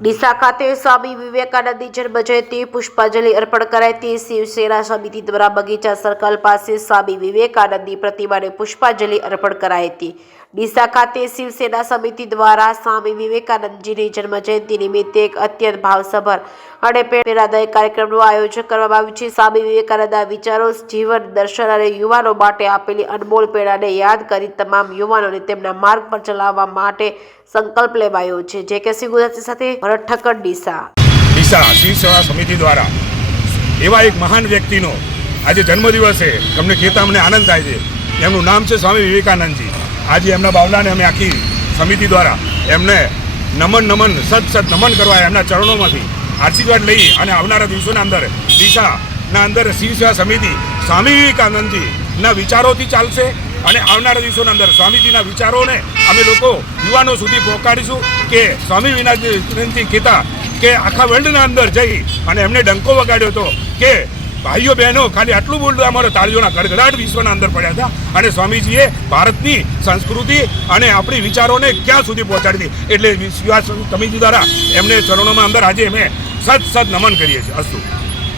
ડીસા ખાતે સ્વામી વિવેકાનંદની જન્મજયંતિ પુષ્પાંજલિ અર્પણ કરાઈ હતી। શિવસેના સમિતિ દ્વારા બગીચા સર્કલ પાસે સ્વામી વિવેકાનંદની પ્રતિમાને પુષ્પાંજલિ અર્પણ કરાઈ હતી। ડીસા ખાતે શિવસેના સમિતિ દ્વારા સ્વામી વિવેકાનંદજીની જન્મજયંતિ નિમિત્તે એક અત્યંત ભાવસભર અને પ્રેરણાદાયક કાર્યક્રમનું આયોજન કરવામાં આવ્યું છે। સ્વામી વિવેકાનંદના વિચારો, જીવન દર્શન અને યુવાનો માટે આપેલી અનમોલ પ્રેરણાને યાદ કરી તમામ યુવાનોને તેમના માર્ગ પર ચલાવવા માટે સંકલ્પ લેવાયો છે। જે કે ગુજરાતી સાથે ભરત ઠક્કર, ડીસા શિવસેના સમિતિ દ્વારા એવા એક મહાન વ્યક્તિનો આજે જન્મદિવસ છે। તમને કહેતા અમને આનંદ થાય છે। એમનું નામ છે સ્વામી વિવેકાનંદજી। આજે એમના બાવલાને અમે આખી સમિતિ દ્વારા એમને નમન સત નમન કરવા એમના ચરણોમાંથી આશીર્વાદ લઈ અને આવનારા દિવસોના અંદર ડીસાના અંદર શિવસેના સમિતિ સ્વામી વિવેકાનંદજીના વિચારોથી ચાલશે અને આવનારા દિવસોના અંદર સ્વામીજીના વિચારોને અમે લોકો યુવાનો સુધી પહોંચાડીશું કે સ્વામી વિવેકાનંદજી કહેતા કે આખા વર્લ્ડના અંદર જઈ અને એમને ડંકો વગાડ્યો હતો કે ભાઈઓ બહેનો ખાલી આટલું બોલતું અમારો તાળીઓના ગડગડાટ વિશ્વના અંદર પડ્યા હતા અને સ્વામીજીએ ભારતની સંસ્કૃતિ અને આપણી વિચારોને ક્યાં સુધી પહોંચાડી હતી। એટલે વિશ્વાસ સમિતિ દ્વારા એમને ચરણોમાં અંદર આજે અમે સત નમન કરીએ છીએ। અસ્તુ।